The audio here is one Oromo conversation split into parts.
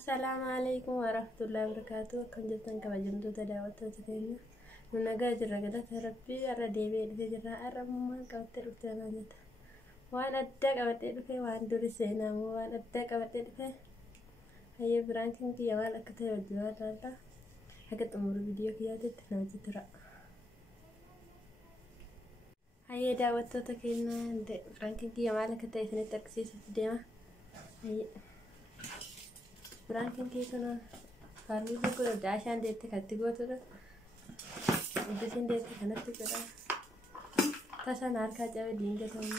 Assalamualaikum warahmatullahi wabarakatuh. Kan jettan kabajamtoota daawwattoota keenya. Nu nagaa jirra galata Rabbii irra deebi'ee dhufee jirra. Arrabummaan qabattee dhuftee naan jetta. Waan addaa qabadhee dhufe waan duri seenaa moo waan addaa qabadhee dhufe. Hayyee biraantiin kiyya maal akka ta'e wajjin ilaalla. Haga xumura viidiyoo kiyyaatitti namatti tura. Hayyee daawwattoota keenya biraantiin kiyya maal akka ta'e isinitti agarsiisuuf deema. Hayyee. Biraantiin kiyya kana halluu tokko daashaan deette katti gootudha. Iddisiin deette kanatti godha. Tasaan harkaa cabee diingatamu.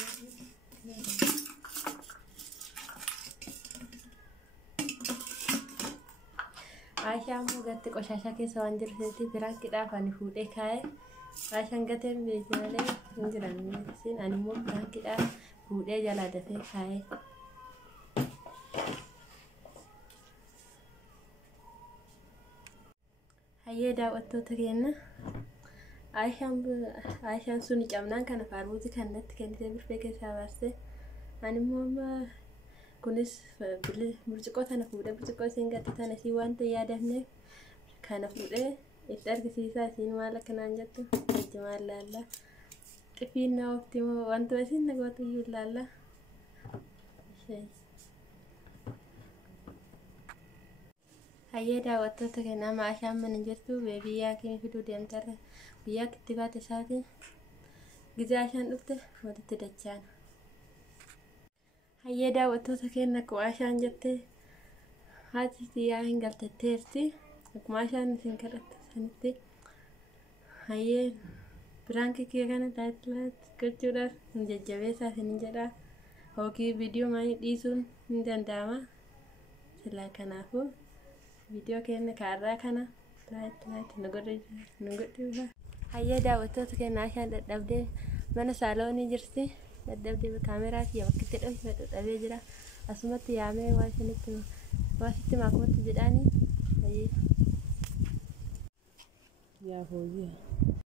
Aashaan moo gatti qoshashaa keessa waan jirteetti biraankiidhaaf ani fuudhee kaa'ee aashaan gateen beekti malee hin jiran siin ani immoo biraankiidhaaf fuudhee jalaa dafee kaa'ee. Hayyee daawwattoota keenya Aashaan suni cabnaan kana faarmuuti kanatti kennitee birfee keessaa baastee ani immoo kunis burcuqqoo tana fuudhee burcuqqoo isiin gaxxitan isii wanta yaadamneef kana fuudhee itti argisiisaa isiin maal akka naan jettu wajji maal laalla xifiin na ofti moo wantuma isiin na gootu iyyuu laalla. Hayyee daawwattoota keenya amma Aashaan mana jirtu beebiyyaa keenya fiduu deemtarra guyyaa kittibaata isaatiin gizee Aashaan dhufte walitti dachaan. Hayyee daawwattoota keenya akkuma Aashaan jettee haati xiyyaa hin galtetteerti akkuma Aashaan isin kadhatte sanitti hayyee biraankii kiyya kana daa'imti gochuudhaaf hin jajjabeessaa isin jedhaa hooki viidiyoo maanii dhiisuun hin danda'ama silaa kanaafuu. Video keenya kaarraa kana nu godhuudha. Hayyee daawwattoota keenya Aashaan dadhabdee mana saaloonii jirti. Dadhabdee kaameraa kiyya bakkitti dhabee jira. Asumatti yaamee waan sitti maakumatti jedhaanii.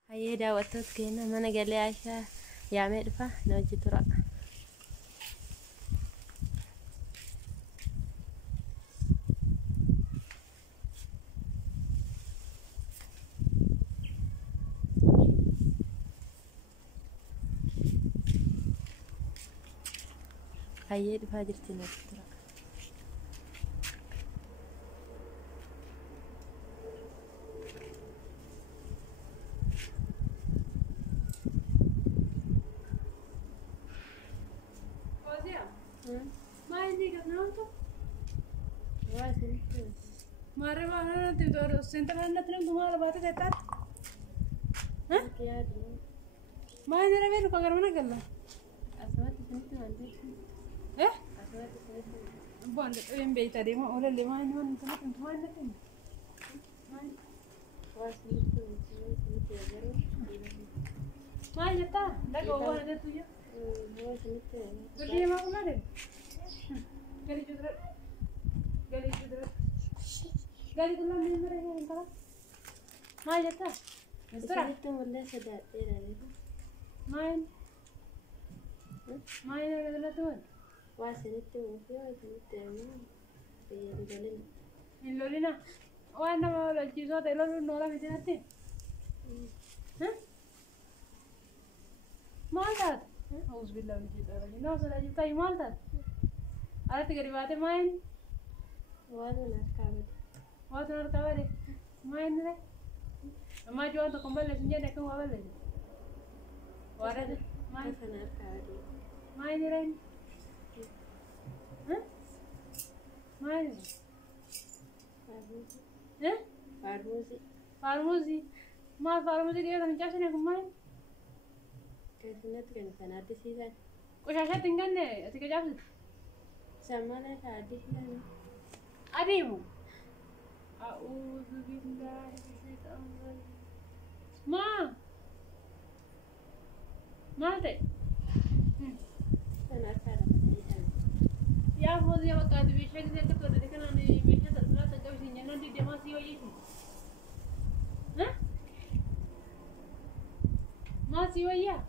Hayyee daawwattoota keenya mana galee Aashaa yaamee dhufa na wajji tura. Hayyee dhufaa jirti natti tura. Mare mana nanti itu center anda tuh gimana batu ketat? Hah? Mana ni rame lupa kerana kalla? Asal itu sini nanti. Eh? Bukan itu yang beda tadi mau oleh lima ini mana itu mana tu? Wah sini tu aja. Mana jata? Dah kau ada tu ya? Wah sini tu. Berdiri mau kemana? Gali judrat. Gali tu mana ni mereka yang kalah? Mana jata? Sini tu boleh sedap ni. Main ada tu. Wah sini tu ni. Lolina. Wah nama lagi so telo nola macam nanti. Hah? Maltat. Auzubillah min syaitanir rajim. No sudah juta maltat. Ada tiga riwayat main. Wah tu nak kawan. Wah tu nak kawan deh. Main deh. Amma jual tu kembali senja nak kembali lagi. Wara deh. Main nak kawan. main deh. Hah? Main. Eh? Farmuzi. Mal farmuzi dia kan jasa nak main. Kesana tu kan ada sih kan. Kau syashat tinggal deh. Asyik jasa. Sama lah ada sih kan. Adimu. Auzubillah. Ma. Malte. Sana cara. Ya Fauzi ya waktu itu bisa kita tu ada kan ane bisa terus tak bisa jangan di dia masih wajib. Hah? Masih wajib.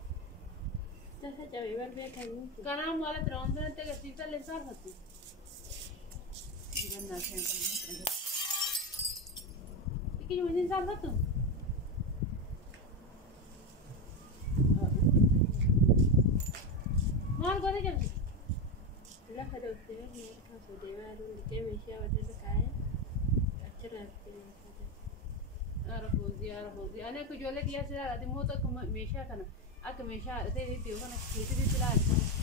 Jasa cawe berbeda kan. Karena malah terang terang tak kita lesar satu. Jangan saya Iki mungkin salah tu. Mal kau tu jam. لا خدوتني خاصة دمار والكم يشاء وتلقاه أشرت أعرف أنا كجولك يا سلام هذه موتة كم ميشا كنا أك ميشا تيجي تيجي كيسي سلام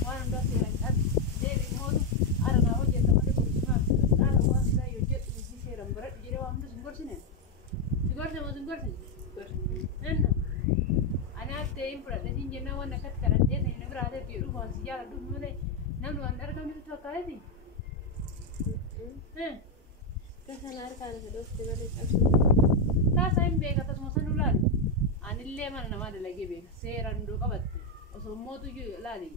وانا بس سلام تيجي موت أنا هو جت ما تقول أنا هو لا يوجد في سيرم برد جري وام تسمعور سنة سمعور أنا تيم برد لكن جنا وانا كت كرت جنا هنا براد تيرو فان سيجار دوم ملي نملو أنا كم تسوى كارتي كسر أركان خدوتي بلد أكثر Tasain beka tas mosan ular. Anille mana nama de lagi beka. Seran do kabat. Oso motu ju lari.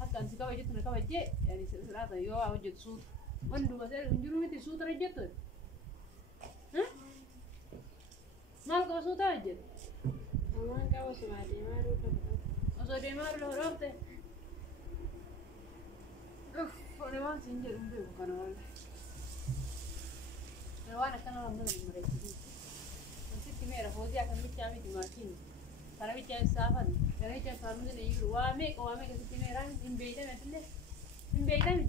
Hakan si kabat jituna kabat je. Yani selata yo ahu jit suut. Mandu masel unjuru miti suut rajat. Hah? Mal kau suut aja. أمان كوا سمع دمار وكذا Oso demar lo rote. Kone man sinjer umbe bukan wala. Lewana kana lamda mereka. Mera hodi akan bicara di makin, karena bicara sahabat, karena bicara sahabat itu nih wame ke mera imbeda nih,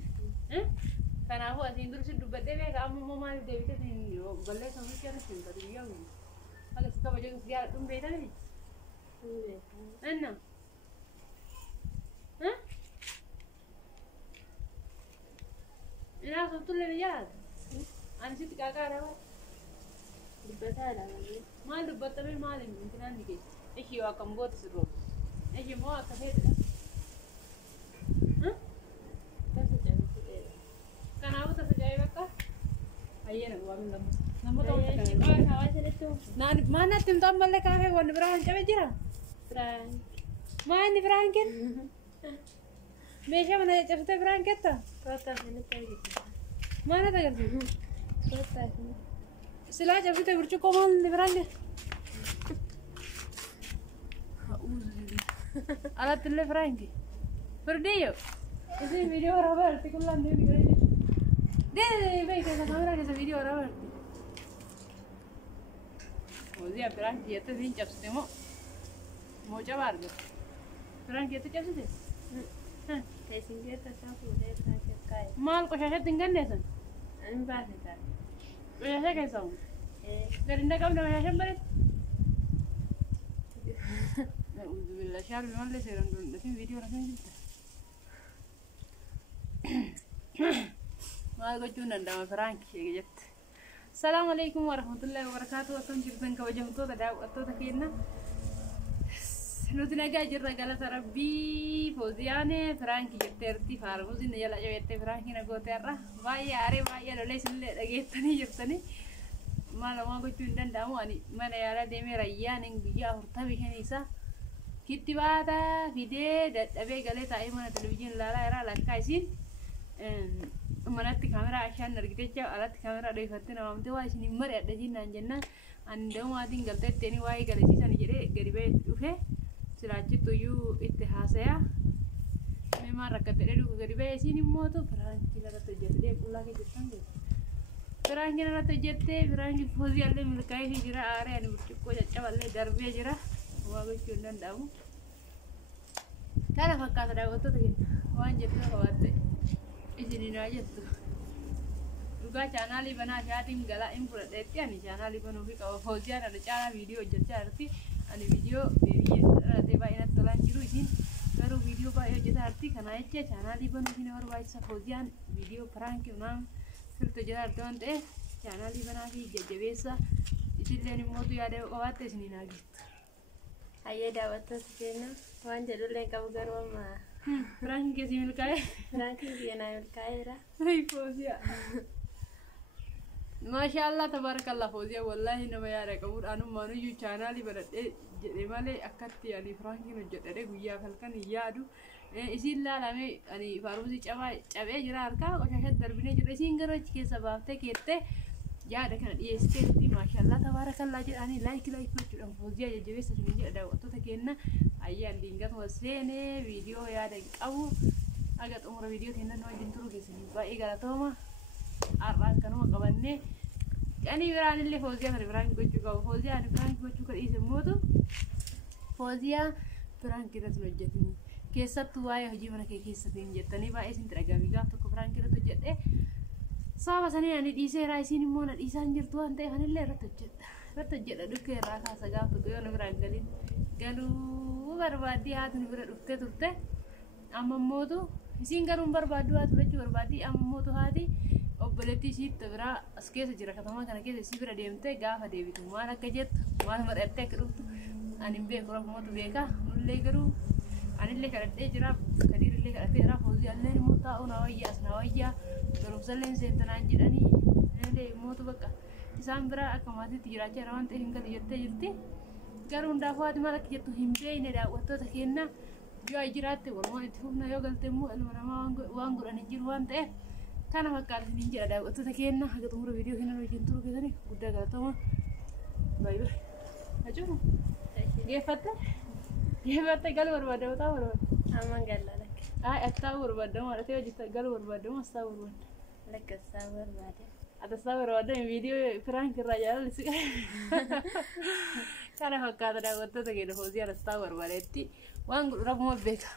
karena aku asing terus hidup berdua, kamu mau malu deh itu nih, boleh sama siapa sih tadi dia nih, agak suka baju dia imbeda nih, enak, ini aku tuh lihat, ane sih tiga kali apa? بالبتالة يعني ما دبت تبي مالي ممكن عندك إيش يو أكم قوت سرور إيش مو أكثر كسر جنب كده كان أبو تسجعي بكا أيه نقول من لما تقول تكلم هواي سلتو ما نتم تام ملك كافي وان براهن كم جرا فرانك ما عندي براهن كن ماشي من جبت براهن كتا كوتا سنتو ما نتقدر كوتا سلا جبت برجو كمان براهن على تلي براهن Berdeo, ese video Roberti con la neve grande. Ve que la cámara que ese video Roberti. Oye, pero ya te dije ya se mo. Moja bargo. Pero ya te ya se. كي سنجيتا كافو ديتا كاي Mal ko siya tinggan desa. أنا بعرف كاي Kaya siya kay song. Garinda kam na siya balik. Alhamdulillah, siya bimal le serang dun. Kasi video na siya. Mal ko tunan daw Frank siya gayet. Assalamu alaikum warahmatullahi wabarakatuh. Atam jirtan kawajah to da to takina. Nuti naga jirra galata rabbi Fawziyane Frank jetterti farmuzi ne jala jawette Frank na goterra vaya are vaya lole sille dagettani jirtani mala ma go tundan damu ani mana yara de me rayyan ing biya hurta bihenisa kittibata vide da dabe galeta ay mana television lala era lakkaisin manatti kamera ashan nargitecha alatti kamera de fatina mamte wa sini mare adajin nanjenna andau ma tinggal tetteni wa galesi sani jere garibe ufe Sirachi tuyu ittihasaya memang rakyat itu garibe sini mau tuh Franky la tuh jette pulang ke Jepang deh Franky la tuh jette Franky Fawzi alle milkai hijra are anu bercukup jaca walle darbe jira wa go chundan damu kana fakka da go tuh wan jette hawate isini na jettu juga channel bana chatting gala impura detti ani channel bana bi ka Fawzi ana channel video jette arti ani video Deva ina tolan jiru isin baru video ba yo jeda arti kana ecce channel di banu sini or baisa Fawzian video prank unang fir to jeda arton te channel di bana ki jebesa isille ni modu yade awate sini nagi هيا دعوتنا سكينة وان جدول لين كابو غروا ما prank ke simil kai فرانك زينا الكايرة hai Fawzia Mashallah tabarakallah Fawzia wallahi nama yara kabur anu manu yu channel bana jedhe malee akkatti ani Franky hojjedhe guyyaa halkan yaadu isin laalame ani farmuzi cabee jira harka qoshashat darbine jira isin gara achi keessa baaftee keette yaada kana dhiyeessiteetti maashaallah tabarakallah jedhanii like gochuudhaan Fawziyaa jajjabeessa isin jedha daawwattoota kenna ayyaan dingatuma seenee viidiyoo yaada hin qabu aga xumura viidiyoo kennan wajjin turuu keessanii baay'ee galatooma arraan kanuma qabannee ani biraan illee Fooziyaa kana biraan gochuu qabu. Fooziyaa ani biraan gochuu kan dhiise mootu Fooziyaa biraan kiratu hojjetini. Keessattuu waa'ee hojii mana kee keessatiin jettanii baay'ee isintti dhagahame gaaf tokko biraan kiratu hojjedhee sababa sanii ani dhiiseeraa isiin immoo na dhiisaan jirtu waan ta'eef anillee irratti hojjedha. Irratti hojjedha dhukkee irraa kaasa gaaf tokko yoo na biraan galin galuu barbaaddii haati nu bira dhuftee turte amma mootu isiin garuun barbaaddu haati fudhachuu barbaaddii amma mootu haati obboleettii isiitti biraa as keessa jira katamaa kana keessa isii bira deemtee gaafa deebitu maal akka jettu maal madhattee akka dhuftu ani hin beeku rafumotu beeka nullee garuu anillee kadhadhee jira kadiirillee kadhattee jira Fooziyaalleen immoo taa'uun hawayyaas na hawayyaa barumsalleen seentanaan jedhanii illee mootu bakka isaan biraa akka maatiitti jiraachaa jira waan ta'eef hin galu jettee jirti garuu hundaafuu haati maal akka jettu hin beekne daawwattoota keenya yoo ay jiraatte walumaan itti fufna yoo galte immoo ilma namaa waan godhan hin jiru waan ta'eef kana fakkaata hin jedha daawwattoota keenya haga xumura viidiyoo keenya wajjin turuu keessanii guddaa galatoomaa baay'ee ajuun geeffatte galu barbaadde mataa barbaadde Aman galla lakka. ay attaa barbaadde maal ta'e hojjeta galu barbaadde moo astaa barbaadde Lakka saa barbaade. atastaa barbaadde viidiyoo piraank irraa jaalalli si kana fakkaata daawwattoota keenya Fooziyaan astaa barbaadetti waan godhu rafuma beeka.